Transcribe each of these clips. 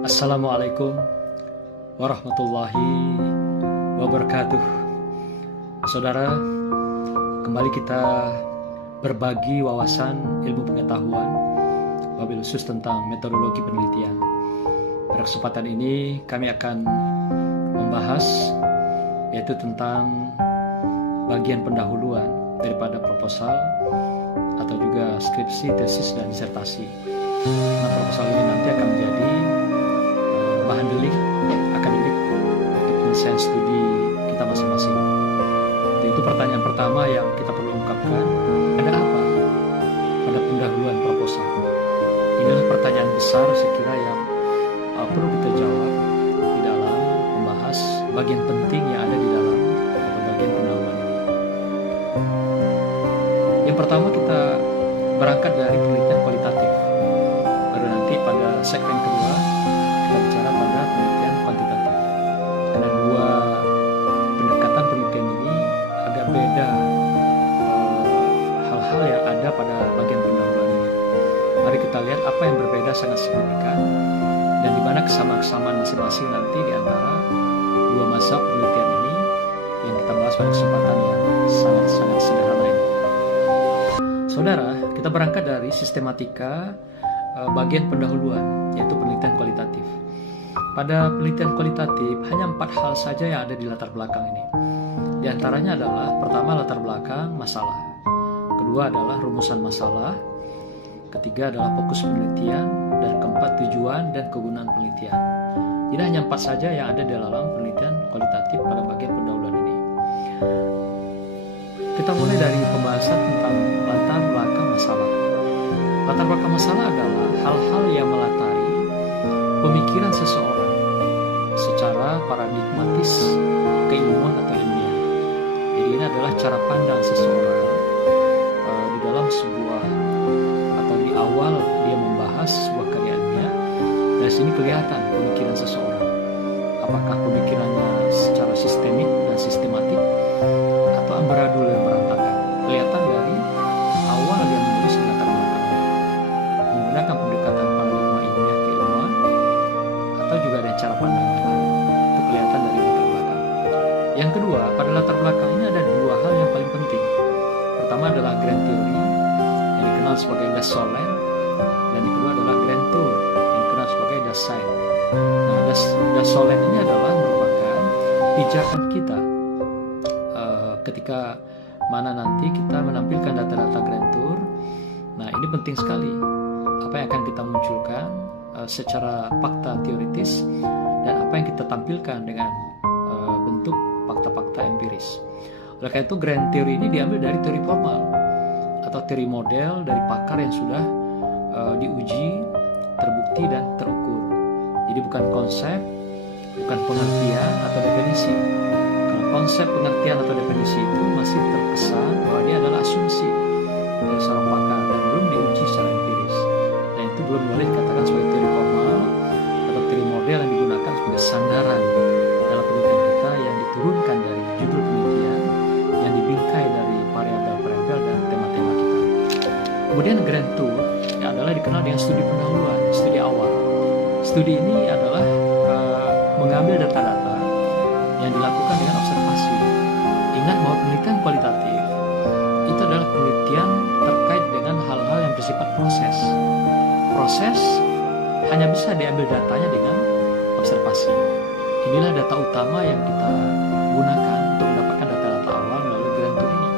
Assalamualaikum warahmatullahi wabarakatuh. Saudara, kembali kita berbagi wawasan ilmu pengetahuan, wabil khusus tentang metodologi penelitian. Pada kesempatan ini kami akan membahas yaitu tentang bagian pendahuluan daripada proposal atau juga skripsi, tesis, dan disertasi. Nah, proposal ini nanti akan menjadi bahan delik akademik untuk penyelesaian studi kita masing-masing. Itu pertanyaan pertama yang kita perlu ungkapkan, ada apa pada pendahuluan proposal? Inilah pertanyaan besar sekira yang perlu kita jawab di dalam membahas bagian penting yang ada di dalam atau bagian pendahuluan ini. Yang pertama, kita berangkat dari penelitian kualitatif. Baru nanti pada segmen kedua kita bicara pada penelitian kuantitatif. Karena dua pendekatan penelitian ini agak beda hal-hal yang ada pada bagian pendahuluan ini. Mari kita lihat apa yang berbeda sangat signifikan dan di mana kesamaan-kesamaan masing-masing nanti di antara dua mazhab penelitian ini yang kita bahas pada kesempatan yang sangat-sangat sederhana ini. Saudara, kita berangkat dari sistematika bagian pendahuluan, yaitu penelitian kualitatif. Pada penelitian kualitatif, hanya 4 hal saja yang ada di latar belakang ini. Di antaranya adalah, pertama, latar belakang masalah. Kedua adalah rumusan masalah. Ketiga adalah fokus penelitian. Dan keempat, tujuan dan kegunaan penelitian. Tidak hanya 4 saja yang ada di dalam penelitian kualitatif pada bagian pendahuluan ini. Kita mulai dari pembahasan tentang latar belakang masalah. Latar belakang masalah adalah hal-hal yang melatari pemikiran seseorang secara paradigmatis keilmuan atau ilmiah. Jadi ini adalah cara pandang seseorang di dalam sebuah atau di awal dia membahas sebuah karya ilmiah. Dari sini kelihatan pemikiran seseorang. Apakah pemikirannya secara sistemik dan sistematik atau ambaradul dan berantakan. Kelihatan dari awal dia menulis latar belakangnya, menggunakan pendekatan paradigma ilmiah keilmuan atau juga ada cara pandang yang lain. Itu kelihatan dari latar belakang. Yang kedua, pada latar belakang ini ada dua hal yang paling penting. Pertama adalah grand theory yang dikenal sebagai Das Solem, dan yang kedua adalah grand tour yang dikenal sebagai Das Sein. Nah, Das Solem ini adalah merupakan pijakan kita ketika mana nanti kita menampilkan data-data grand tour. Nah, ini penting sekali apa yang akan kita munculkan secara fakta teoritis dan apa yang kita tampilkan dengan bentuk fakta-fakta empiris. Oleh karena itu, grand theory ini diambil dari teori formal atau teori model dari pakar yang sudah diuji, terbukti, dan terukur. Jadi bukan konsep, bukan pengertian atau definisi. Konsep, pengertian, atau definisi itu masih terkesan bahwa dia adalah asumsi dari seorang pakar dan belum diuji secara empiris. Dan itu belum boleh dikatakan sebagai teori formal atau teori model yang digunakan sebagai sandaran dalam penelitian kita yang diturunkan dari judul penelitian yang dibingkai dari variabel-variabel dan tema-tema kita. Kemudian grand tour yang adalah dikenal dengan studi pendahuluan, studi awal. Studi ini adalah mengambil data-data yang dilakukan dengan observasi. Ingat bahwa penelitian kualitatif itu adalah penelitian terkait dengan hal-hal yang bersifat proses. Proses hanya bisa diambil datanya dengan observasi. Inilah data utama yang kita gunakan untuk mendapatkan data-data awal melalui grand tour ini.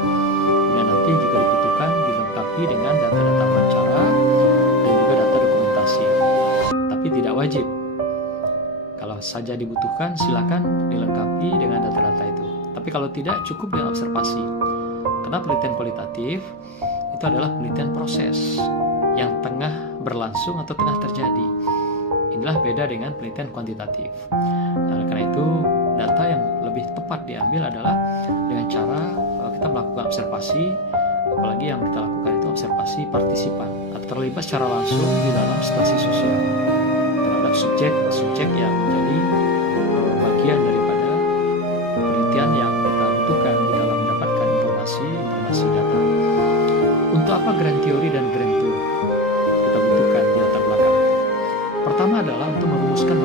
Dan nanti jika dibutuhkan dilengkapi dengan data-data wawancara dan juga data dokumentasi. Tapi tidak wajib. Kalau saja dibutuhkan, silakan dilengkapi dengan data-data itu. Tapi kalau tidak, cukup dengan observasi. Karena penelitian kualitatif itu adalah penelitian proses yang tengah berlangsung atau tengah terjadi. Inilah beda dengan penelitian kuantitatif. Nah, karena itu, data yang lebih tepat diambil adalah dengan cara kita melakukan observasi, apalagi yang kita lakukan itu observasi partisipan atau terlibat secara langsung di dalam stasi sosial terhadap subjek yang menjadi bagian daripada penelitian yang kita butuhkan di dalam mendapatkan informasi data. Untuk apa grand theory dan grand tour kita butuhkan di latar belakang? Pertama adalah untuk merumuskan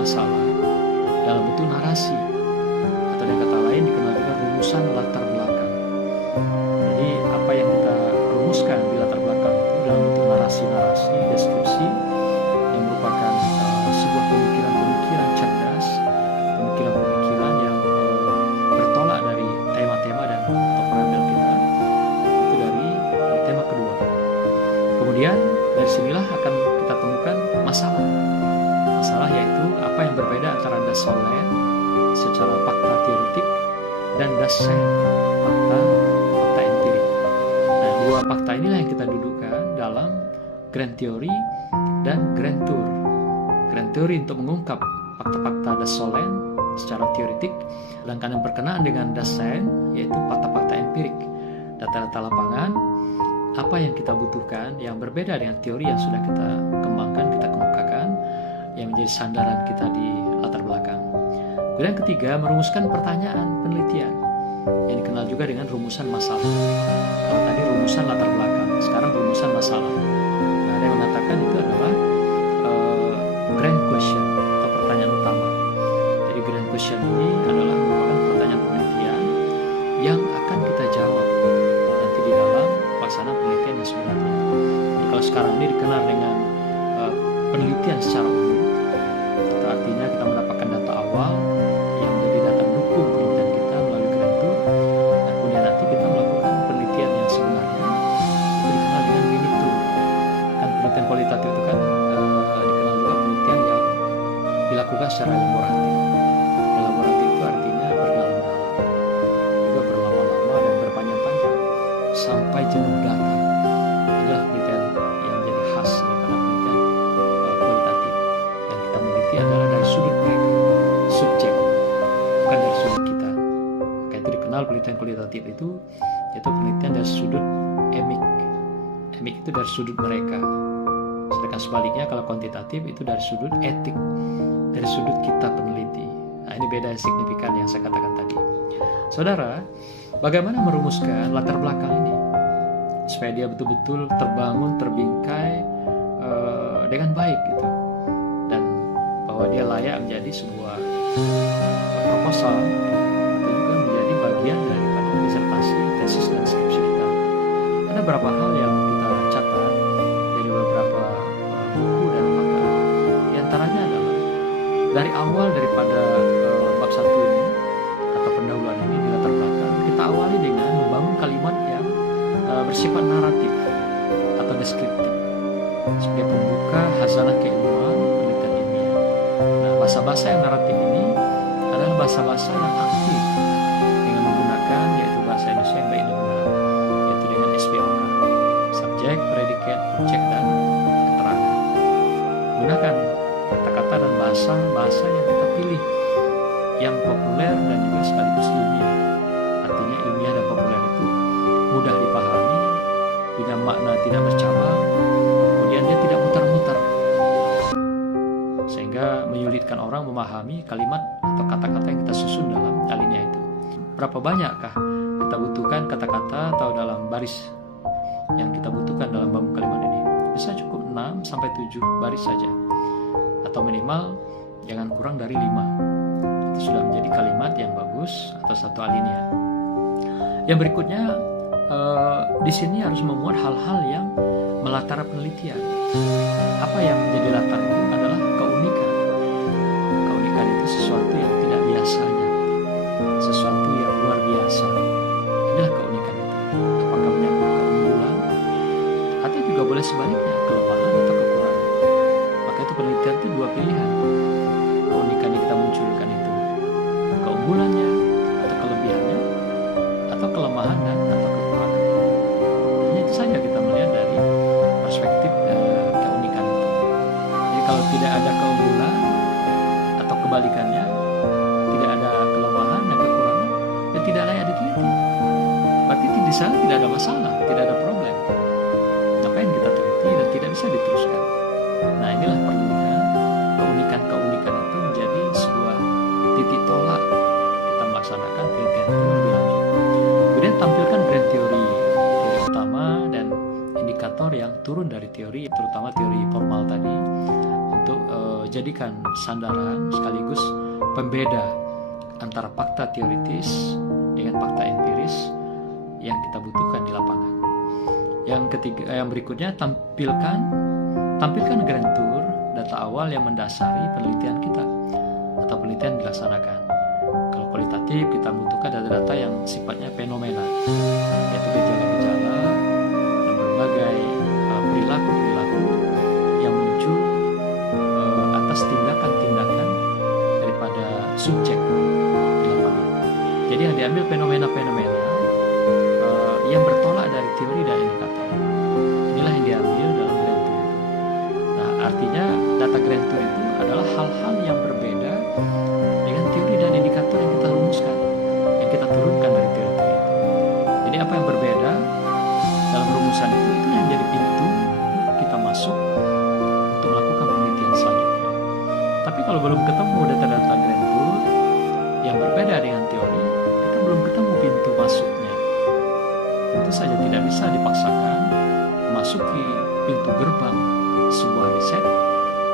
masalah. Masalah yaitu apa yang berbeda antara das solen secara fakta teoretik dan das sein, fakta empirik. Nah, dua fakta inilah yang kita dudukkan dalam grand theory dan grand tour. Grand theory untuk mengungkap fakta-fakta das solen secara teoretik, sedangkan yang berkenaan dengan das sein yaitu fakta-fakta empirik, data-data lapangan, apa yang kita butuhkan yang berbeda dengan teori yang sudah kita kembangkan, kita kemukakan, yang menjadi sandaran kita di latar belakang. Kemudian ketiga, merumuskan pertanyaan penelitian yang dikenal juga dengan rumusan masalah. Kalau tadi rumusan latar belakang, sekarang rumusan masalah. Nah, ada yang mengatakan itu adalah grand question atau pertanyaan utama. Jadi grand question ini adalah merupakan pertanyaan penelitian yang akan kita jawab nanti di dalam pelaksanaan penelitian yang sebenarnya. Jadi kalau sekarang ini dikenal dengan penelitian secara umum, itu artinya kita mendapatkan data awal yang menjadi data mendukung penelitian kita melalui grand tour, dan kemudian nanti kita melakukan penelitian yang sebenarnya, itu dikenal dengan mini tour. Kan penelitian kualitatif itu kan dikenal juga penelitian yang dilakukan secara elaboratif. Elaboratif itu artinya berdalam-dalam, juga berlama-lama dan berpanjang-panjang sampai jenuh data. Itulah penelitian yang menjadi khas daripada penelitian kualitatif. Yang kita meneliti adalah dari sudut mereka, subjek, bukan dari sudut kita. Maka itu dikenal penelitian kualitatif itu yaitu penelitian dari sudut emik. Emik itu dari sudut mereka. Sedangkan sebaliknya kalau kuantitatif itu dari sudut etik, dari sudut kita peneliti. Nah, ini beda signifikan yang saya katakan tadi. Saudara, bagaimana merumuskan latar belakang ini supaya dia betul-betul terbangun, terbingkai dengan baik gitu, dan bahwa dia layak menjadi sebuah proposal atau juga menjadi bagian daripada disertasi, tesis dan skripsi kita. Ada beberapa hal yang kita catat dari beberapa buku dan pakar. Di antaranya adalah dari awal daripada bab 1 ini atau pendahuluan ini di latar belakang, kita awali dengan membangun kalimat yang bersifat naratif atau deskriptif sebagai pembuka hasanah keilmuan penelitian ilmiah. Nah, bahasa-bahasa yang naratif ini adalah bahasa-bahasa yang aktif dengan menggunakan yaitu bahasa Indonesia yang baik dan benar, yaitu dengan SPOK, subjek, predikat, objek, dan keterangan. Gunakan kata-kata dan bahasa yang kita pilih yang populer dan juga sekaligus ilmiah. Artinya ilmiah dan populer itu mudah dipahami, punya makna tidak bercabang, kemudian dia tidak mutar-mutar, sehingga menyulitkan orang memahami kalimat atau kata-kata yang kita susun dalam alinea itu. Berapa banyakkah kita butuhkan kata-kata atau dalam baris yang kita butuhkan dalam bangun kalimat ini? Bisa cukup 6 sampai 7 baris saja, atau minimal jangan kurang dari 5. Itu sudah menjadi kalimat yang bagus atau satu alinea. Yang berikutnya, di sini harus memuat hal-hal yang melatar penelitian. Apa yang menjadi latar itu adalah keunikan. Keunikan itu sesuatu yang tidak biasanya, sesuatu yang luar biasa. Inilah keunikan itu. Apakah menyangkut keunggulan, atau juga boleh sebaliknya, kelemahan atau kekurangan. Maka itu penelitian itu dua pilihan. Keunikan yang kita munculkan itu keunggulannya atau kelebihannya, atau kelemahan dan atau kekurangan. Hanya itu saja kita melihat dari perspektif keunikan itu. Jadi kalau tidak ada keunggulan atau kebalikannya, tidak ada kelemahan dan kekurangan, ya tidak layak diteliti. Berarti di sana tidak ada masalah, tidak ada problem. Apa yang kita teliti dan tidak bisa diteruskan. Nah, inilah perlunya keunikan-keunikan itu menjadi sebuah titik tolak kita melaksanakan penelitian itu lebih lanjut. Kemudian tampilkan grand teori utama dan indikator yang turun dari teori, terutama teori formal tadi, untuk jadikan sandaran sekaligus pembeda antara fakta teoritis dengan fakta empiris yang kita butuhkan di lapangan. Yang ketiga, yang berikutnya, tampilkan grand tour, data awal yang mendasari penelitian kita atau penelitian dilaksanakan. Kalau kualitatif, kita membutuhkan data-data yang sifatnya fenomena, yaitu gejala-gejala dan berbagai perilaku-perilaku yang muncul diambil fenomena-fenomena yang bertolak dari teori dan indikator. Inilah yang diambil dalam Grand Tour. Nah, artinya data Grand Tour itu adalah hal-hal yang berbeda dengan teori dan indikator yang kita rumuskan, yang kita turunkan dari teori-teori itu. Jadi apa yang berbeda dalam rumusan itu yang menjadi pintu kita masuk untuk melakukan penelitian selanjutnya. Tapi kalau belum ketemu data-data Grand Tour yang berbeda dengan teori, kita belum ketemu pintu masuknya. Tentu saja tidak bisa dipaksakan memasuki pintu gerbang sebuah riset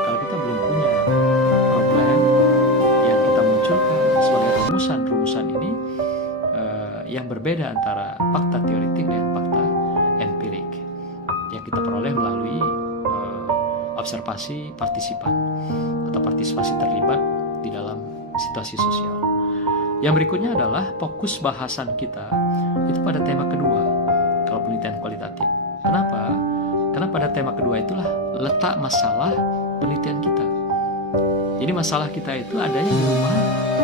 kalau kita belum punya problem yang kita munculkan sebagai rumusan-rumusan ini yang berbeda antara fakta teoritik dan fakta empirik yang kita peroleh melalui observasi partisipan atau partisipasi terlibat di dalam situasi sosial. Yang berikutnya adalah fokus bahasan kita itu pada tema kedua kalau penelitian kualitatif. Kenapa? Karena pada tema kedua itulah letak masalah penelitian kita. Jadi masalah kita itu adanya di rumah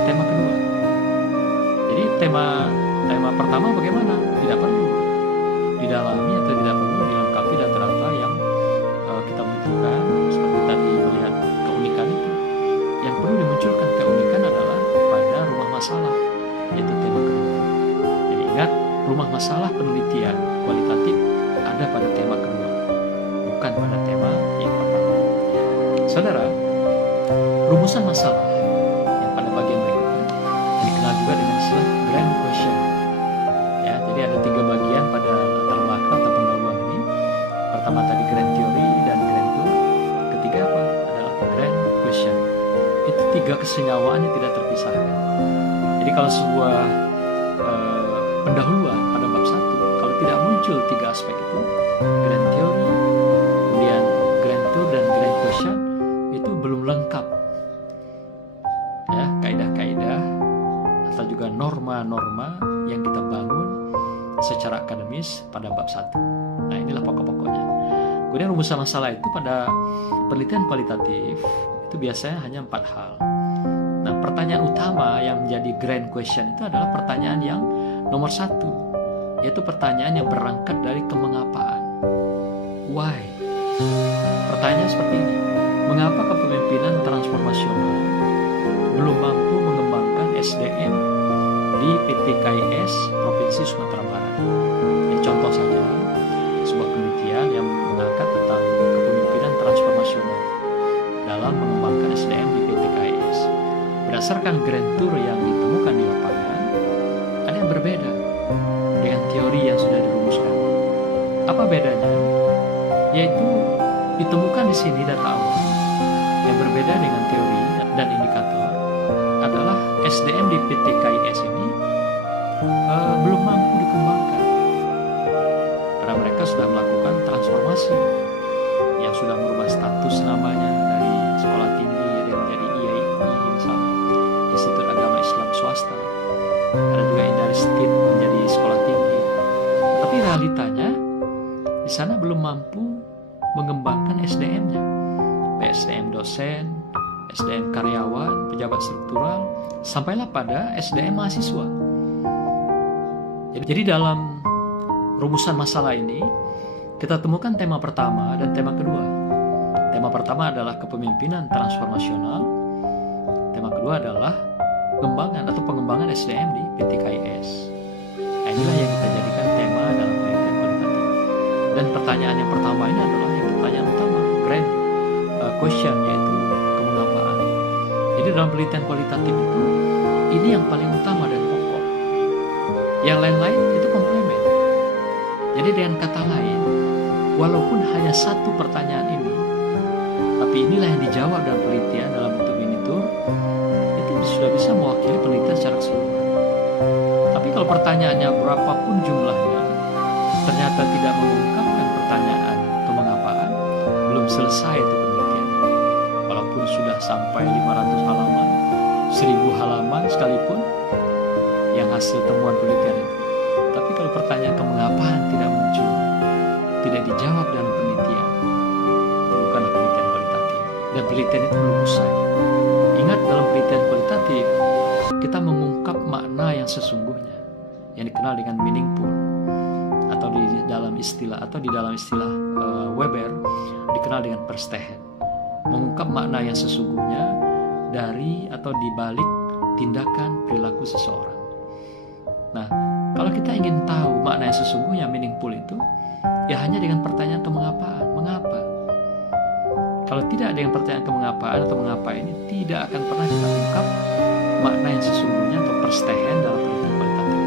tema kedua. Jadi tema pertama bagaimana? Tidak perlu didalami atau tidak perlu dilengkapi data-data yang kita munculkan seperti tadi melihat keunikan itu. Yang perlu dimunculkan keunikan adalah pada rumah masalah, yaitu tema kedua. Jadi ingat, rumah masalah penelitian kualitatif ada pada tema kedua, bukan pada tema yang pertama. Saudara, rumusan masalah yang pada bagian berikutnya dikenal juga dengan istilah grand question. Ya, jadi ada 3 bagian pada latar belakang atau pendahuluan ini. Pertama tadi grand theory dan grand tour. Ketiga apa? Adalah grand question. Itu 3 kesenyawaan yang tidak terpisahkan. Jadi kalau sebuah pendahuluan pada bab 1, kalau tidak muncul 3 aspek itu, grand theory, kemudian grand tour dan grand question, itu belum lengkap. Ya, kaidah-kaidah atau juga norma-norma yang kita bangun secara akademis pada bab 1. Nah, inilah pokok-pokoknya. Kemudian rumusan masalah itu pada penelitian kualitatif itu biasanya hanya 4 hal. Nah, pertanyaan utama yang menjadi grand question itu adalah pertanyaan yang nomor 1, yaitu pertanyaan yang berangkat dari kemengapaan. Why? Pertanyaan seperti ini. Mengapa kepemimpinan transformasional belum mampu mengembangkan SDM di PT KIS Provinsi Sumatera Barat? Ini contoh saja sebuah penelitian yang mengangkat tentang kepemimpinan transformasional dalam mengembangkan SDM di PT KIS. Berdasarkan grand tour yang ditemukan di lapangan, ada yang berbeda dengan teori yang sudah dirumuskan. Apa bedanya? Yaitu ditemukan di sini data awal yang berbeda dengan teori dan indikator adalah SDM di PT KIS ini belum mampu dikembangkan karena mereka sudah melakukan transformasi yang sudah merubah status namanya dari sekolah tinggi menjadi IAI misalnya, Institut Agama Islam Swasta. Ada juga Indaristid menjadi sekolah tinggi. Tapi realitanya di sana belum mampu mengembangkan SDM-nya, PSDM dosen, SDM karyawan, pejabat struktural, sampailah pada SDM mahasiswa. Jadi dalam rumusan masalah ini kita temukan tema pertama dan tema kedua. Tema pertama adalah kepemimpinan transformasional. Tema kedua adalah pengembangan SDM di PT KIS. Nah, inilah yang kita jadikan tema dalam penelitian kualitatif. Dan pertanyaan yang pertama ini adalah yang pertanyaan utama, grand question, yaitu kemengapaan. Jadi dalam penelitian kualitatif itu, ini yang paling utama dan pokok. Yang lain-lain itu komplemen. Jadi dengan kata lain, walaupun hanya 1 pertanyaan ini, tapi inilah yang dijawab dalam penelitian dalam bentuk mini tour, itu sudah bisa mewakili penelitian secara keseluruhan. Tapi kalau pertanyaannya berapapun jumlahnya, ternyata tidak mengungkapkan pertanyaan kemengapaan, belum selesai itu penelitian. Walaupun sudah sampai 500 halaman, 1000 halaman sekalipun yang hasil temuan penelitian itu. Tapi kalau pertanyaan kemengapaan tidak muncul, tidak dijawab dalam penelitian, itu bukanlah penelitian kualitatif. Dan penelitian itu belum usai. Ingat, dalam penelitian kualitatif kita mengungkap makna yang sesungguhnya, yang dikenal dengan meaningful, atau di dalam istilah Weber dikenal dengan Verstehen, mengungkap makna yang sesungguhnya dari atau di balik tindakan perilaku seseorang. Nah, kalau kita ingin tahu makna yang sesungguhnya meaningful itu, ya hanya dengan pertanyaan kemengapaan, mengapa? Kalau tidak ada yang pertanyaan kemengapaan atau mengapa ini, tidak akan pernah kita ungkap makna yang sesungguhnya atau Verstehen dalam penelitian kualitatif.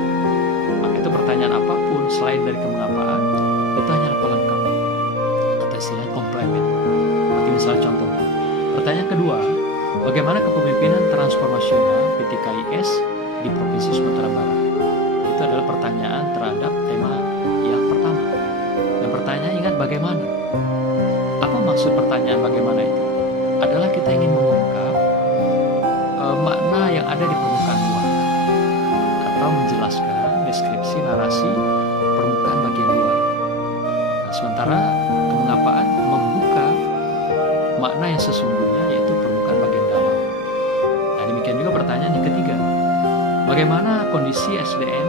Maka itu pertanyaan apapun selain dari kemengapaan itu hanyalah pelengkap atau istilahnya komplement. Seperti misalnya contohnya, pertanyaan kedua, bagaimana kepemimpinan transformasional PTKIS di Provinsi Sumatera Barat? Itu adalah pertanyaan terhadap tema yang pertama. Dan pertanyaan, ingat, bagaimana? Apa maksud pertanyaan bagaimana itu? Adalah kita ingin mengungkap makna yang ada di permukaan luar, atau menjelaskan deskripsi narasi permukaan bagian luar. Nah, sementara kemengapaan membuka makna yang sesungguhnya, yaitu permukaan bagian dalam. Nah, demikian juga pertanyaan yang ketiga, bagaimana kondisi SDM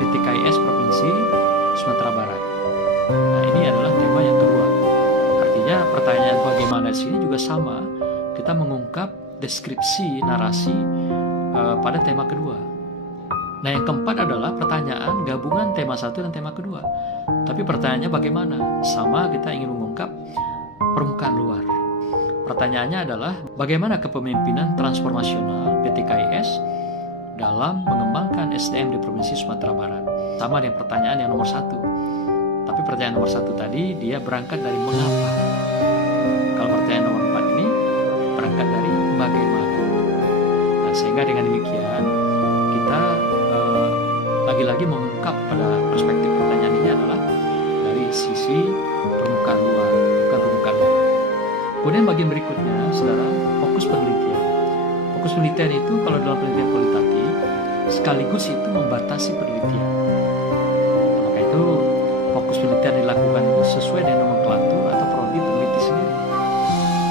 di TKIS Provinsi Sumatera Barat? Nah, ini adalah tema yang kedua. Artinya pertanyaan bagaimana di sini juga sama, kita mengungkap deskripsi narasi pada tema kedua. Nah, yang keempat adalah pertanyaan gabungan tema satu dan tema kedua. Tapi pertanyaannya bagaimana? Sama, kita ingin mengungkap permukaan luar. Pertanyaannya adalah bagaimana kepemimpinan transformasional PTKIS dalam mengembangkan SDM di Provinsi Sumatera Barat. Sama dengan pertanyaan yang nomor satu. Tapi pertanyaan nomor satu tadi dia berangkat dari mengapa. Kalau pertanyaan nomor 4 ini berangkat dari bagaimana. Nah, sehingga dengan demikian kita lagi-lagi mengungkap pada perspektif pertanyaan ini adalah dari sisi permukaan luar, bukan permukaan dalam. Kemudian bagian berikutnya, saudara, fokus penelitian. Fokus penelitian itu kalau dalam penelitian kualitatif sekaligus itu membatasi penelitian. Maka itu fokus penelitian dilakukan itu sesuai dengan nomenklatur atau prodi peneliti sendiri.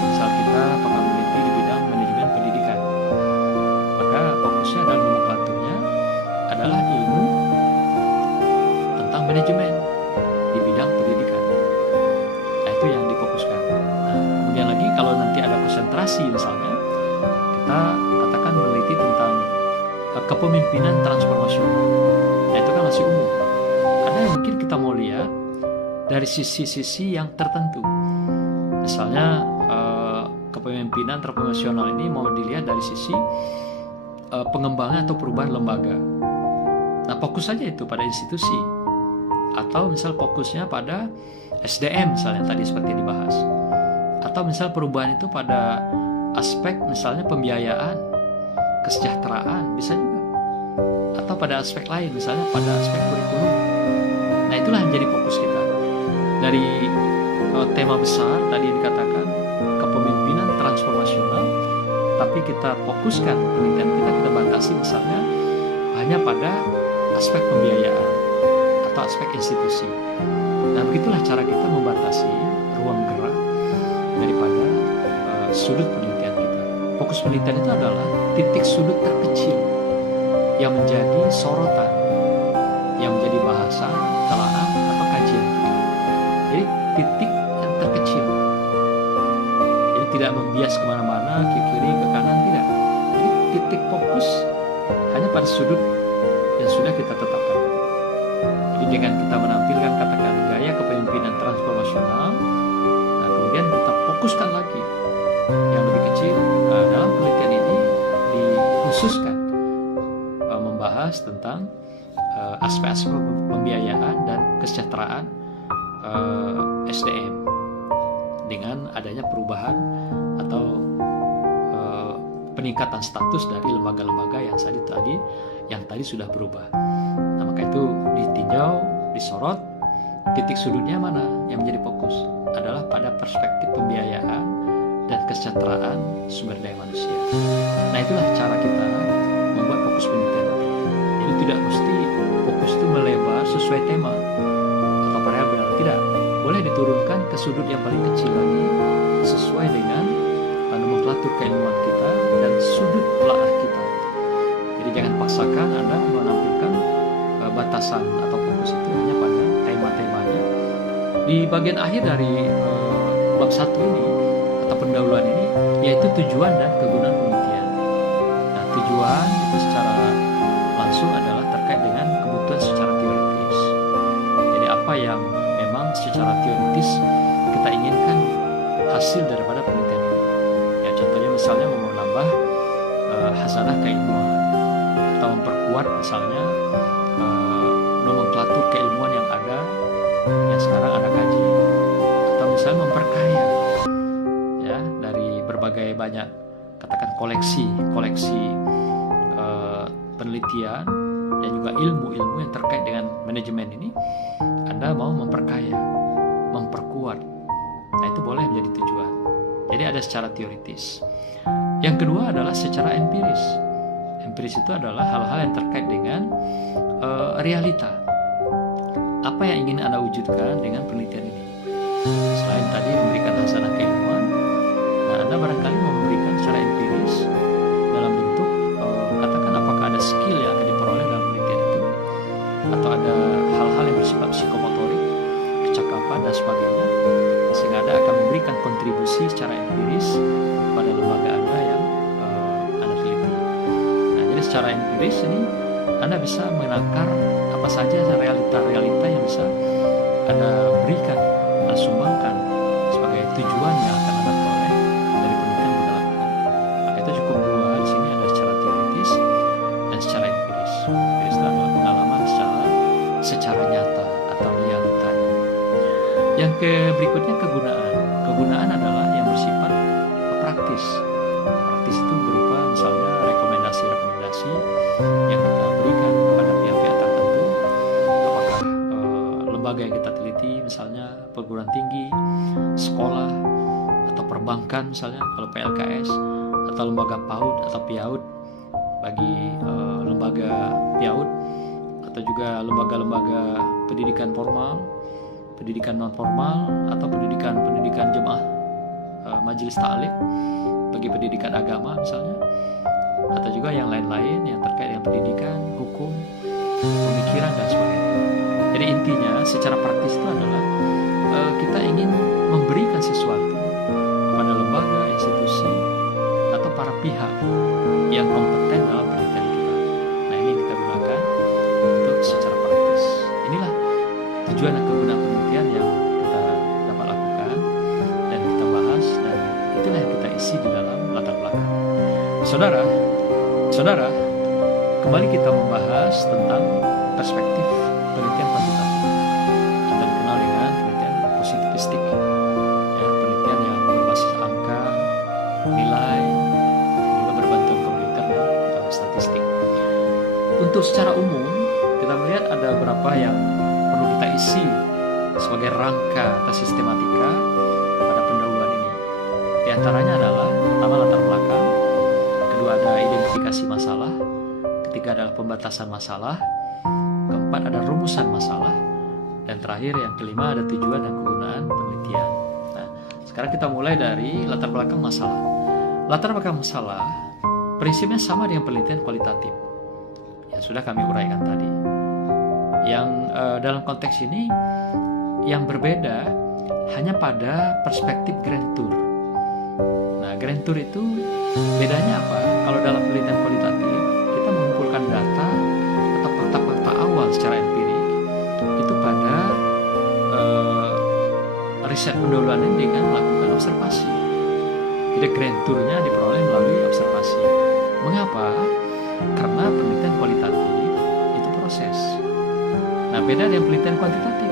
Misal kita pernah meneliti di bidang manajemen pendidikan, maka fokusnya dalam nomenklaturnya adalah ilmu tentang manajemen di bidang pendidikan. Nah, itu yang difokuskan. Nah, kemudian lagi kalau nanti ada konsentrasi misalnya, kita katakan meneliti tentang kepemimpinan transformasional. Nah, itu kan masih umum. Karena mungkin kita mau lihat dari sisi-sisi yang tertentu. Misalnya kepemimpinan transformasional ini mau dilihat dari sisi pengembangan atau perubahan lembaga. Nah, fokus saja itu pada institusi. Atau misal fokusnya pada SDM misalnya tadi seperti dibahas. Atau misal perubahan itu pada aspek misalnya pembiayaan, kesejahteraan, bisa juga. Atau pada aspek lain, misalnya pada aspek kurikulum. Nah, itulah yang jadi fokus kita. Dari tema besar tadi yang dikatakan kepemimpinan transformasional, tapi kita fokuskan penelitian kita batasi misalnya hanya pada aspek pembiayaan atau aspek institusi. Nah, begitulah cara kita membatasi ruang gerak daripada sudut penelitian kita. Fokus penelitian itu adalah titik sudut terkecil yang menjadi sorotan, yang menjadi bahasan, telaah atau kajian kita. Jadi titik yang terkecil. Jadi tidak membias kemana-mana, ke kiri, ke kanan, tidak. Jadi titik fokus hanya pada sudut yang sudah kita tetapkan. Jadi dengan kita menampilkan katakan gaya kepemimpinan transformasional, nah kemudian kita fokuskan lagi yang lebih kecil. Nah, dalam penelitian ini dikhususkan membahas tentang aspek-aspek pembiayaan dan kesejahteraan SDM dengan adanya perubahan atau peningkatan status dari lembaga-lembaga yang tadi sudah berubah. Nah, maka itu ditinjau, disorot, titik sudutnya mana yang menjadi fokus adalah pada perspektif pembiayaan dan kesejahteraan sumber daya manusia. Nah, itulah cara kita membuat fokus penelitian. Jadi tidak mesti fokus itu melebar sesuai tema atau variabel, tidak. Boleh diturunkan ke sudut yang paling kecil lagi sesuai dengan nomenklatur keilmuan kita dan sudut telaah kita. Jadi jangan paksakan Anda menampilkan batasan atau fokus itu hanya pada tema-temanya. Di bagian akhir dari bab 1 ini atau pendahuluan ini, yaitu tujuan dan kegunaan penelitian. Nah, tujuan itu secara langsung adalah terkait dengan kebutuhan secara teoritis. Jadi apa yang memang secara teoritis kita inginkan hasil daripada penelitian ini. Ya, contohnya misalnya mau menambah hasanah keilmuan, atau memperkuat misalnya nomenklatur keilmuan yang ada, yang sekarang Anda kaji, atau misalnya memperkaya ya dari berbagai banyak katakan koleksi penelitian dan juga ilmu-ilmu yang terkait dengan manajemen ini. Anda mau memperkaya, memperkuat. Nah, itu boleh menjadi tujuan. Jadi ada secara teoritis. Yang kedua adalah secara empiris. Empiris itu adalah hal-hal yang terkait dengan realita. Apa yang ingin Anda wujudkan dengan penelitian ini? Selain tadi memberikan hasanah keilmuan, nah Anda barangkali mau memberikan secara empiris dalam bentuk katakan apakah ada skill yang akan diperoleh dalam penelitian itu, atau ada hal-hal yang bersifat psikomotorik, kecakapan dan sebagainya, sehingga Anda akan memberikan kontribusi secara empiris pada lembaga Anda yang Anda teliti. Nah, jadi secara empiris ini Anda bisa menakar apa saja realita-realita yang bisa Anda berikan, Anda sumbangkan sebagai tujuan yang akan Anda peroleh dari penelitian yang Anda lakukan. Maka itu cukup dua di sini, ada secara teoritis dan secara empiris. Empiris itu adalah pengalaman secara nyata atau realitanya. Yang berikutnya kegunaan. Kegunaan adalah yang bersifat praktis. Praktis itu berupa misalnya rekomendasi-rekomendasi yang kita berikan kepada pihak-pihak tertentu. Apakah lembaga yang kita teliti, misalnya perguruan tinggi, sekolah, atau perbankan misalnya kalau PLKS, atau lembaga PAUD atau PIAUD bagi lembaga PIAUD, atau juga lembaga-lembaga pendidikan formal, pendidikan non formal, atau pendidikan jemaah majelis ta'lim bagi pendidikan agama misalnya, atau juga yang lain-lain yang terkait dengan pendidikan, hukum, pemikiran dan sebagainya. Jadi intinya secara praktis itu adalah kita ingin memberikan sesuatu kepada lembaga, institusi, atau para pihak yang kompeten dalam penelitian kita. Nah, ini yang kita gunakan untuk secara praktis. Inilah tujuan dan kegunaan penelitian yang kita dapat lakukan dan kita bahas, dan itulah yang kita isi di dalam latar belakang. Saudara, kembali kita membahas tentang perspektif penelitian kuantitatif atau dikenal dengan penelitian positivistik, ya, penelitian yang berbasis angka, nilai, juga berbantuan komputer dan statistik. Untuk secara umum kita melihat ada beberapa yang perlu kita isi sebagai rangka atau sistematika pada pendahuluan ini. Di antaranya adalah pertama latar belakang, kedua ada identifikasi masalah, ketiga adalah pembatasan masalah, keempat ada rumusan masalah, dan terakhir yang kelima ada tujuan dan kegunaan penelitian. Nah, sekarang kita mulai dari latar belakang masalah. Latar belakang masalah prinsipnya sama dengan penelitian kualitatif. Ya, sudah kami uraikan tadi. Yang dalam konteks ini yang berbeda hanya pada perspektif Grand Tour. Nah, Grand Tour itu bedanya apa? Kalau dalam penelitian kualitatif kita mengumpulkan data atau fakta-fakta awal secara empirik itu pada riset pendahuluan ini dengan melakukan observasi. Jadi Grand Tour-nya diperoleh melalui observasi. Mengapa? Karena penelitian kualitatif itu proses. Nah, beda dengan penelitian kuantitatif.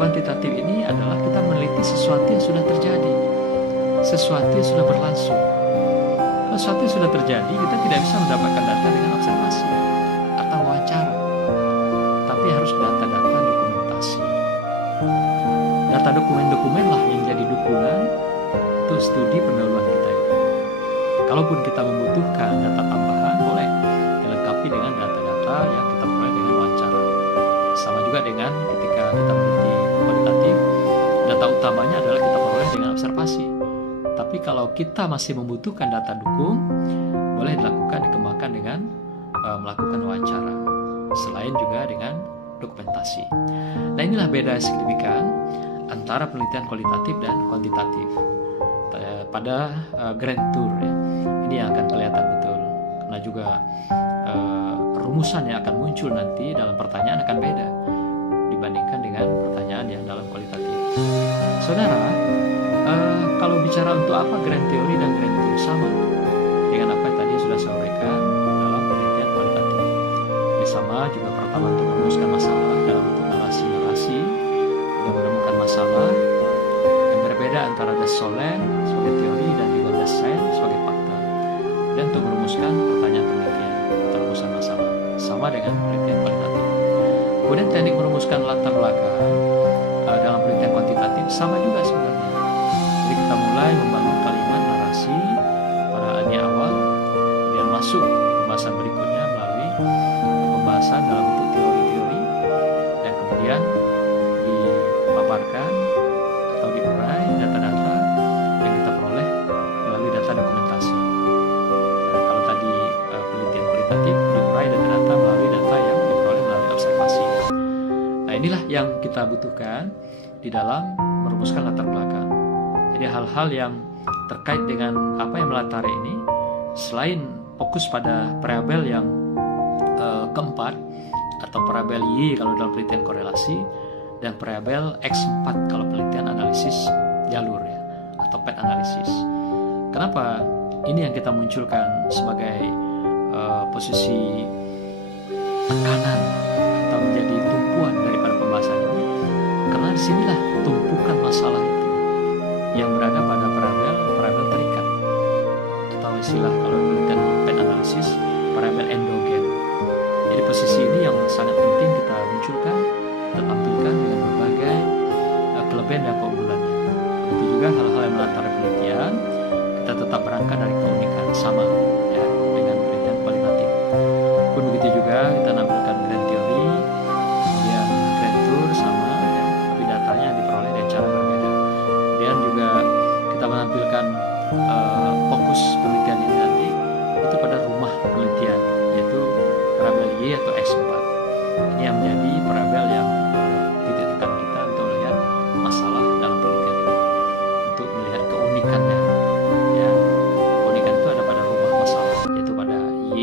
Kuantitatif ini adalah kita meneliti sesuatu yang sudah terjadi, sesuatu yang sudah berlangsung. Kalau sesuatu yang sudah terjadi, kita tidak bisa mendapatkan data dengan observasi atau wawancara, tapi harus data-data dokumentasi. Data dokumen-dokumen lah yang jadi dukungan untuk studi pendahuluan kita ini. Kalaupun kita membutuhkan data tambahan, boleh dilengkapi dengan data-data yang kita peroleh dengan wawancara. Sama juga dengan ketika kita meneliti kualitatif, data utamanya adalah kita peroleh dengan observasi. Tapi kalau kita masih membutuhkan data dukung, boleh dilakukan, dikembangkan dengan melakukan wawancara, selain juga dengan dokumentasi. Nah, inilah beda signifikan antara penelitian kualitatif dan kuantitatif pada Grand Tour ya. Ini yang akan kelihatan betul, karena juga rumusan yang akan muncul nanti dalam pertanyaan akan beda dibandingkan dengan pertanyaan yang dalam kualitatif. Saudara, kalau bicara untuk apa Grand Theory dan Grand Tour sama dengan apa yang tadi sudah saya uraikan dalam penelitian kualitatif. Ini sama juga pertama untuk merumuskan masalah dalam bentuk narasi-narasi, dan menemukan masalah yang berbeda antara the solen sebagai teori dan juga the science sebagai fakta, dan untuk merumuskan pertanyaan penelitian atau rumusan masalah sama dengan penelitian kualitatif. Kemudian teknik merumuskan latar belakang dalam penelitian kuantitatif sama juga sebenarnya. Jadi kita mulai membangun kalimat narasi pada ini awal, kemudian masuk pembahasan berikutnya melalui pembahasan dalam bentuk teori-teori, dan kemudian dipaparkan atau diurai data-data yang kita peroleh melalui data dokumentasi. Nah, kalau tadi penelitian kualitatif diurai data-data melalui data yang diperoleh melalui observasi. Nah, inilah yang kita butuhkan di dalam merumuskan latar belakang. Jadi hal-hal yang terkait dengan apa yang melatari ini, selain fokus pada variabel yang keempat atau variabel Y kalau dalam penelitian korelasi, dan variabel X4 kalau penelitian analisis jalur ya, atau path analisis. Kenapa ini yang kita munculkan sebagai posisi tekanan atau menjadi tumpuan daripada pembahasan ini? Karena disinilah tumpukan masalah itu yang berada pada variabel terikat, atau istilah kalau penelitian path analisis variabel endogen. Jadi posisi ini yang sangat penting kita munculkan, kita tampilkan dengan berbagai kelebihan dan keunggulannya. Itu juga hal-hal yang melatar penelitian, kita tetap berangkat dari keunikan sama ya dengan penelitian kualitatif. Pun begitu juga kita nampilkan grand theory, kemudian grand tour sama ya, tapi datanya diperoleh dengan cara berbeda. Kemudian juga kita menampilkan fokus penelitian ini nanti itu pada rumah penelitian, yaitu variabel Y atau X4. Ini yang menjadi variabel yang titik tekan kita untuk melihat masalah dalam penelitian ini, untuk melihat keunikannya ya. Keunikan itu ada pada rumah masalah, yaitu pada Y,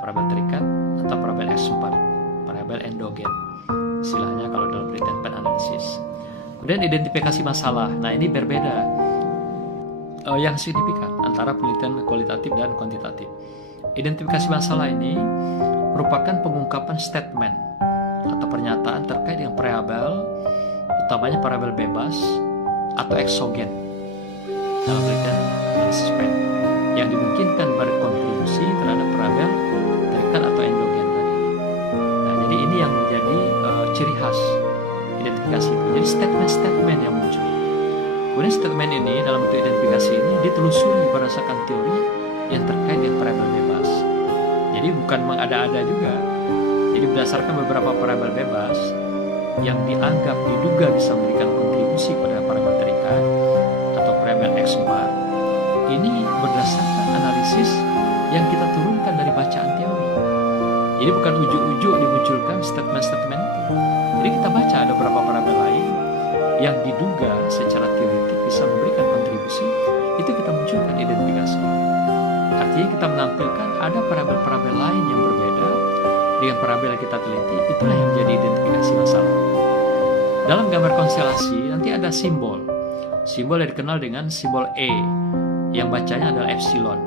variabel terikat, atau variabel X4, variabel endogen istilahnya kalau dalam penelitian path analisis. Kemudian identifikasi masalah. Nah, ini berbeda yang signifikan antara penelitian kualitatif dan kuantitatif. Identifikasi masalah ini merupakan pengungkapan statement atau pernyataan terkait dengan variabel, utamanya variabel bebas atau eksogen dalam penelitian analisis path, yang dimungkinkan berkontribusi terhadap variabel terikat atau endogen tadi. Nah, jadi ini yang menjadi ciri khas identifikasi itu. Jadi statement-statement yang muncul. Kemudian statement ini dalam bentuk identifikasi ini ditelusuri berdasarkan teori yang terkait dengan variabel bebas. Jadi bukan mengada-ada juga. Jadi berdasarkan beberapa variabel bebas yang dianggap diduga bisa memberikan kontribusi pada variabel terikat atau variabel X4, ini berdasarkan analisis yang kita turunkan dari bacaan teori. Jadi bukan ujuk-ujuk dimunculkan statement-statement itu. Jadi kita baca ada beberapa variabel lain yang diduga secara teoretik bisa memberikan kontribusi, itu kita munculkan identifikasi. Artinya kita menampilkan ada variabel-variabel lain yang berbeda dengan variabel yang kita teliti, itulah yang menjadi identifikasi masalah. Dalam gambar konstelasi nanti ada simbol yang dikenal dengan simbol E, yang bacanya adalah epsilon.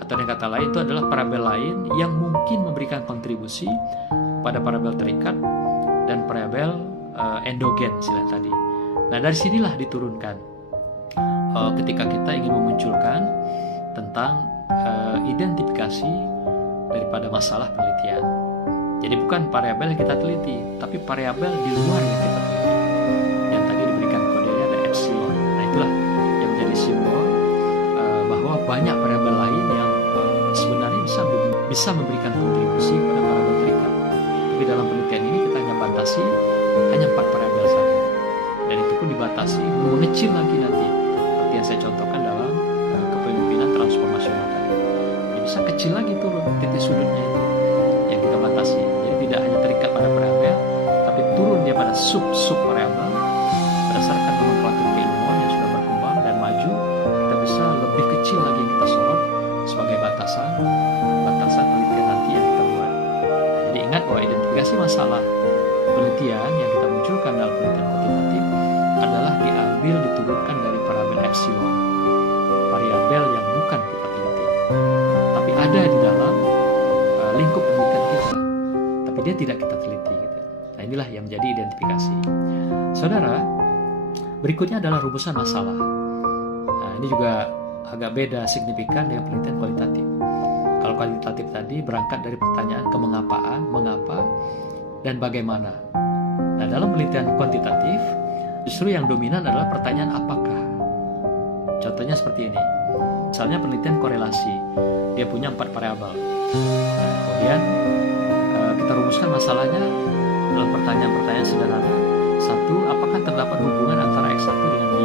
Atau dengan kata lain itu adalah variabel lain yang mungkin memberikan kontribusi pada variabel terikat dan variabel endogen istilah tadi. Nah, dari sinilah diturunkan ketika kita ingin memunculkan tentang identifikasi daripada masalah penelitian. Jadi bukan variabel yang kita teliti, tapi variabel di luar yang kita teliti, yang tadi diberikan kodenya ada epsilon. Nah, itulah yang menjadi simbol bahwa banyak variabel lain yang sebenarnya bisa memberikan kontribusi pada variabel terikat. Tapi dalam penelitian ini kita hanya batasi hanya 4 variabel saja, dan itu pun dibatasi mengecil lagi nanti, seperti yang saya contohkan dalam kepemimpinan transformasional tadi. Jadi bisa kecil kecil lagi turun titik sudutnya itu yang kita batasi. Jadi tidak hanya terikat pada variabel, tapi turun dia pada sub-sub variabel. Berdasarkan nomenklatur keilmuan yang sudah berkembang dan maju, kita bisa lebih kecil lagi yang kita sorot sebagai batasan penelitian nanti yang kita buat. Jadi ingat bahwa identifikasi masalah penelitian yang kita munculkan dalam penelitian kuantitatif adalah diambil diturunkan dari variabel epsilon, variabel yang bukan kita teliti, tapi ada di dalam lingkup penelitian kita, tapi dia tidak kita teliti gitu. Nah, inilah yang menjadi identifikasi. Saudara, berikutnya adalah rumusan masalah. Nah, ini juga agak beda signifikan dengan penelitian kualitatif. Kalau kualitatif tadi berangkat dari pertanyaan kemengapaan, mengapa, dan bagaimana. Nah, dalam penelitian kuantitatif justru yang dominan adalah pertanyaan apakah. Contohnya seperti ini. Misalnya penelitian korelasi, dia punya 4 variabel. Nah, kemudian kita rumuskan masalahnya dalam pertanyaan-pertanyaan sederhana. 1, apakah terdapat hubungan antara X1 dengan Y?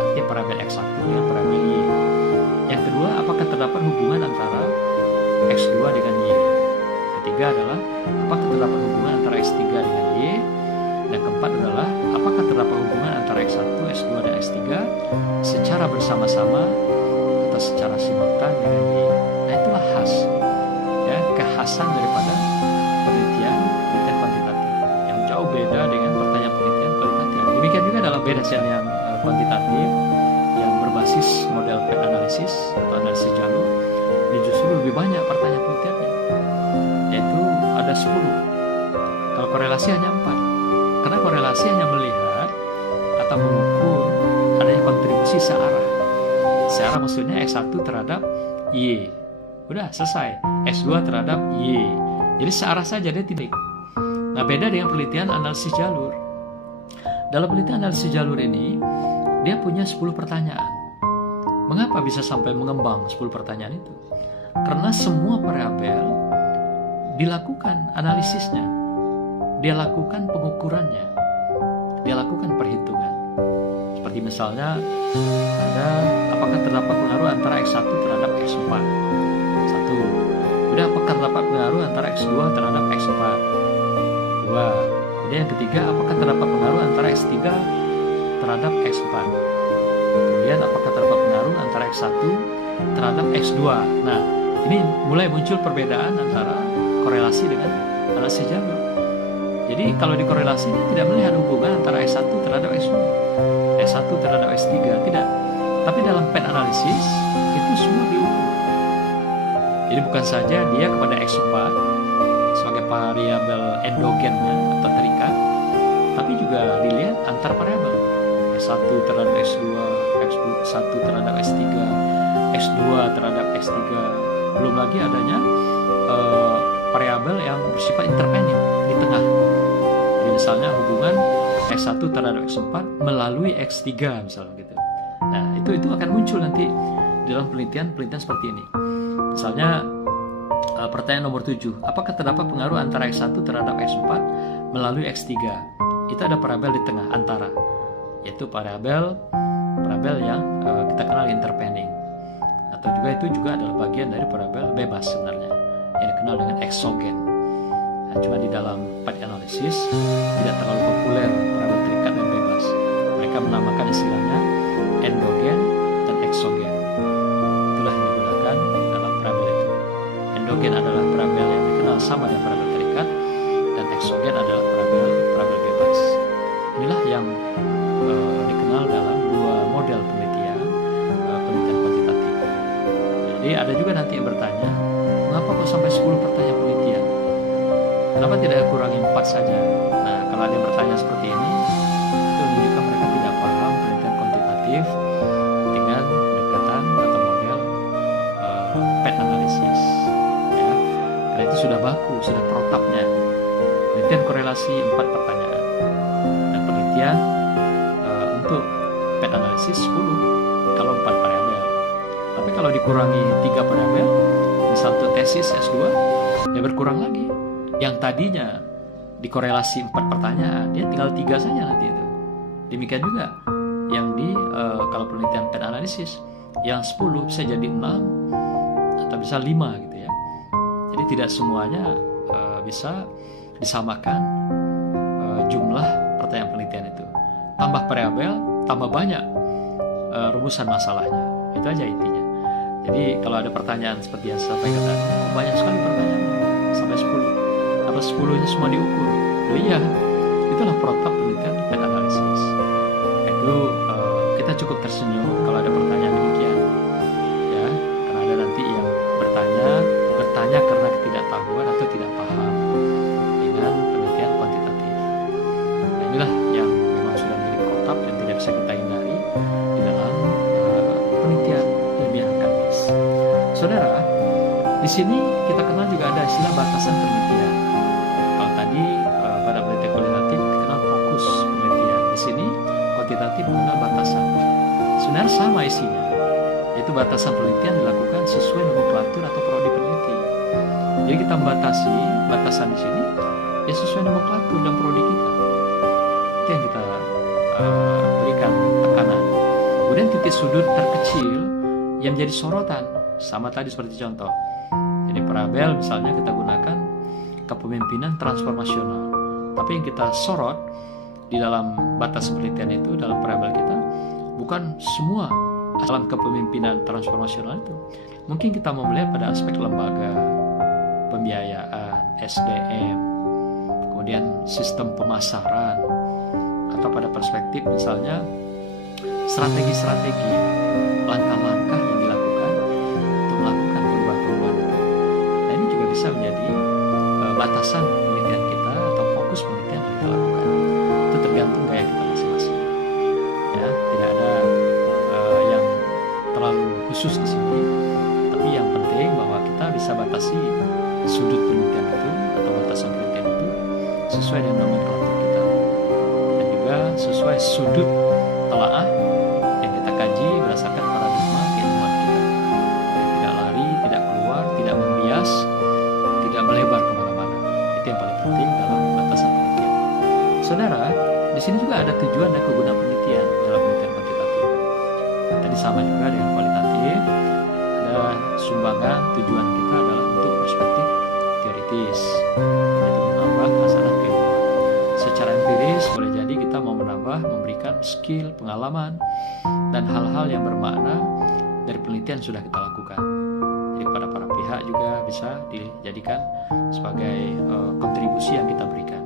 Artinya variabel X1 dengan variabel Y. Yang kedua, apakah terdapat hubungan antara X2 dengan Y? Ketiga adalah, apakah terdapat hubungan antara X3 dengan Y? Dan keempat adalah, apakah terdapat hubungan antara X1, X2, dan X3 secara bersama-sama atau secara simultan dengan Y? Nah, itulah khas, ya, kekhasan daripada penelitian kuantitatif yang jauh beda dengan pertanyaan penelitian kualitatif. Demikian juga dalam berdasarkan yang kuantitatif yang berbasis model path analysis atau analisis jalur, ini justru lebih banyak pertanyaan penelitiannya, yaitu ada 10. Kalau korelasi hanya 4. Karena korelasi hanya melihat atau mengukur adanya kontribusi searah. Searah maksudnya X1 terhadap Y. Udah selesai. X2 terhadap Y. Jadi searah saja, dia titik. Nah, beda dengan penelitian analisis jalur. Dalam penelitian analisis jalur ini, dia punya 10 pertanyaan. Mengapa bisa sampai mengembang 10 pertanyaan itu? Karena semua variabel dilakukan analisisnya, dia lakukan pengukurannya, dia lakukan perhitungan. Seperti misalnya ada apakah terdapat pengaruh antara X1 terhadap X4? 1. Kemudian apakah terdapat pengaruh antara X2 terhadap X4? 2. Kemudian yang ketiga, apakah terdapat pengaruh antara X3 terhadap X4? Kemudian apakah terdapat pengaruh antara X1 terhadap X2? Nah, ini mulai muncul perbedaan antara korelasi dengan analisis jalur. Jadi kalau dikorelasi ini tidak melihat hubungan antara S1 terhadap S2, S1 terhadap S3, tidak. Tapi dalam path analysis itu semua diukur. Jadi bukan saja dia kepada X4 sebagai variabel endogennya atau terikat, tapi juga dilihat antar variabel. S1 terhadap S2, X1 terhadap S3, X2 terhadap X3. Belum lagi adanya variabel yang bersifat interpending di tengah. Jadi misalnya hubungan X1 terhadap X4 melalui X3 misalnya gitu. Nah, itu akan muncul nanti dalam penelitian seperti ini. Misalnya pertanyaan nomor 7, apakah terdapat pengaruh antara X1 terhadap X4 melalui X3? Itu ada variabel di tengah antara, yaitu variabel yang kita kenal interpending, atau juga itu juga adalah bagian dari variabel bebas sebenarnya yang dikenal dengan exogen. Nah, cuma di dalam path analysis tidak terlalu populer variabel terikat dan bebas. Mereka menamakan istilahnya endogen dan exogen. Itulah yang digunakan dalam variabel itu. Endogen adalah variabel yang dikenal sama dengan variabel terikat, dan exogen adalah variabel bebas. Inilah yang dikenal dalam dua model penelitian kuantitatif. Jadi ada juga nanti yang bertanya, mengapa kok sampai 10 pertanyaan penelitian? Kenapa tidak kurangi 4 saja? Nah, kalau ada yang bertanya seperti ini, itu menunjukkan mereka tidak paham penelitian kuantitatif dengan pendekatan atau model path analysis. Ya. Karena itu sudah baku, sudah protapnya. Penelitian korelasi 4 pertanyaan. Dan penelitian untuk path analysis 10 kalau 4 variabel. Tapi kalau dikurangi 3 variabel, misal untuk tesis S2, ya berkurang lagi. Yang tadinya dikorelasi 4 pertanyaan, dia tinggal 3 saja nanti itu. Demikian juga yang di kalau penelitian path analysis, yang 10 bisa jadi 6 atau bisa 5 gitu ya. Jadi tidak semuanya bisa disamakan jumlah pertanyaan penelitian itu. Tambah variabel, tambah banyak rumusan masalahnya. Itu aja intinya. Jadi kalau ada pertanyaan seperti yang saya sampaikan tadi, banyak sekali pertanyaan sampai 10. Apa 10-nya semua diukur? Oh iya, itulah protap penelitian dan analisis. Itu kita cukup tersenyum kalau ada pertanyaan demikian, ya, karena ada nanti yang bertanya karena ketidaktahuan atau tidak paham dengan penelitian kuantitatif. Nah, inilah yang memang sudah menjadi protap dan tidak bisa kita hindari di dalam penelitian ilmiah akademis. Saudara, di sini kita kenal juga ada istilah batasan penelitian. Kalau tadi pada penelitian kualitatif dikenal fokus penelitian. Di sini kuantitatif mengenal batasan. Sebenarnya sama isinya, yaitu batasan penelitian dilakukan sesuai nomenklatur atau prodi peneliti. Jadi kita membatasi batasan di sini ya sesuai nomenklatur dan prodi kita. Itu yang kita berikan tekanan. Kemudian titik sudut terkecil yang menjadi sorotan, sama tadi seperti contoh. Jadi parabel misalnya kita gunakan kepemimpinan transformasional. Tapi yang kita sorot di dalam batas penelitian itu, dalam parabel kita, bukan semua dalam kepemimpinan transformasional itu. Mungkin kita mau melihat pada aspek lembaga, pembiayaan, SDM, kemudian sistem pemasaran, atau pada perspektif misalnya strategi-strategi, langkah-langkah yang dilakukan untuk melakukan perubahan-perubahan itu. Nah, ini juga bisa menjadi batasan penelitian kita atau fokus penelitian yang kita lakukan. Itu tergantung gaya kita masing-masing. Ya, tidak ada yang terlalu khusus di sini. Tapi yang penting bahwa kita bisa batasi sudut penelitian itu atau batasan penelitian itu sesuai dengan nomenklatur kita dan juga sesuai sudut telaah yang kita kaji berdasarkan paradigma keilmuan kita. Jadi tidak lari, tidak keluar, tidak membias, tidak melebar kemana-mana. Itu yang paling penting dalam batasan penelitian. Saudara, di sini juga ada tujuan dan kegunaan penelitian dalam penelitian kuantitatif. Tadi sama juga dengan kualitatif. Ada sumbangan tujuan kita adalah untuk perspektif teoritis, yaitu menambah hasanah keilmuan. Secara empiris boleh jadi kita mau menambah, memberikan skill, pengalaman, dan hal-hal yang bermakna dari penelitian sudah kita lakukan. Jadi pada para pihak juga bisa dijadikan sebagai kontribusi yang kita berikan.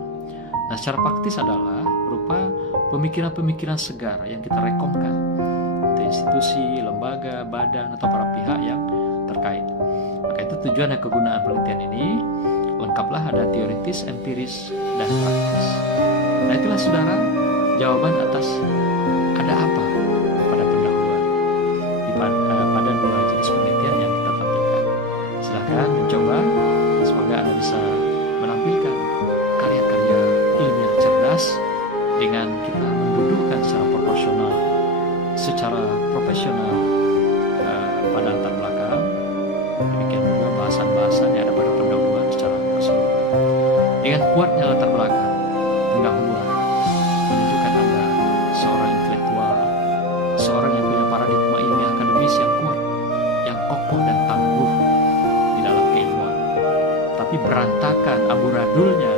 Nah, secara praktis adalah berupa pemikiran-pemikiran segar yang kita rekomkan untuk institusi, lembaga, badan, atau para pihak yang terkait. Maka itu tujuan dan kegunaan penelitian ini lengkaplah ada teoritis, empiris, dan praktis. Nah, itulah saudara jawaban atas ada apa pada pendahuluan pada dua jenis penelitian yang kita tampilkan. Silakan mencoba, semoga Anda bisa menampilkan karya-karya ilmiah cerdas dengan kita mendudukkan secara proporsional, secara profesional pada latar belakang. Demikian juga bahasan-bahasan yang ada pada pendahuluan secara keseluruhan. Dengan kuatnya latar belakang pendahuluan menunjukkan Anda seorang intelektual, seorang yang punya paradigma ilmiah akademis yang kuat, yang kokoh dan tangguh di dalam keilmuan. Tapi berantakan, amburadulnya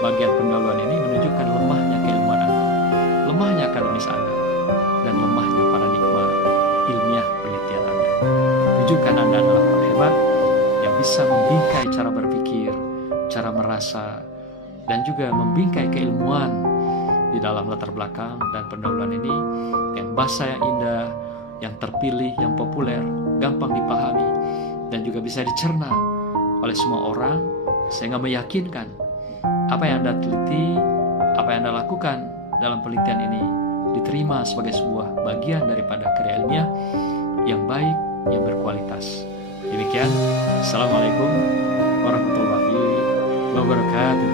bagian pendahuluan ini menunjukkan lemahnya keilmuan Anda, lemahnya akademis Anda, dan lemahnya paradigma ilmiah penelitian Anda. Tunjukkan Anda adalah orang hebat yang bisa membingkai cara berpikir, cara merasa, dan juga membingkai keilmuan di dalam latar belakang dan pendahuluan ini yang bahasa yang indah, yang terpilih, yang populer, gampang dipahami, dan juga bisa dicerna oleh semua orang sehingga meyakinkan apa yang Anda teliti, apa yang Anda lakukan dalam penelitian ini diterima sebagai sebuah bagian daripada karya ilmiah yang baik, yang berkualitas. Demikian, Assalamualaikum warahmatullahi wabarakatuh.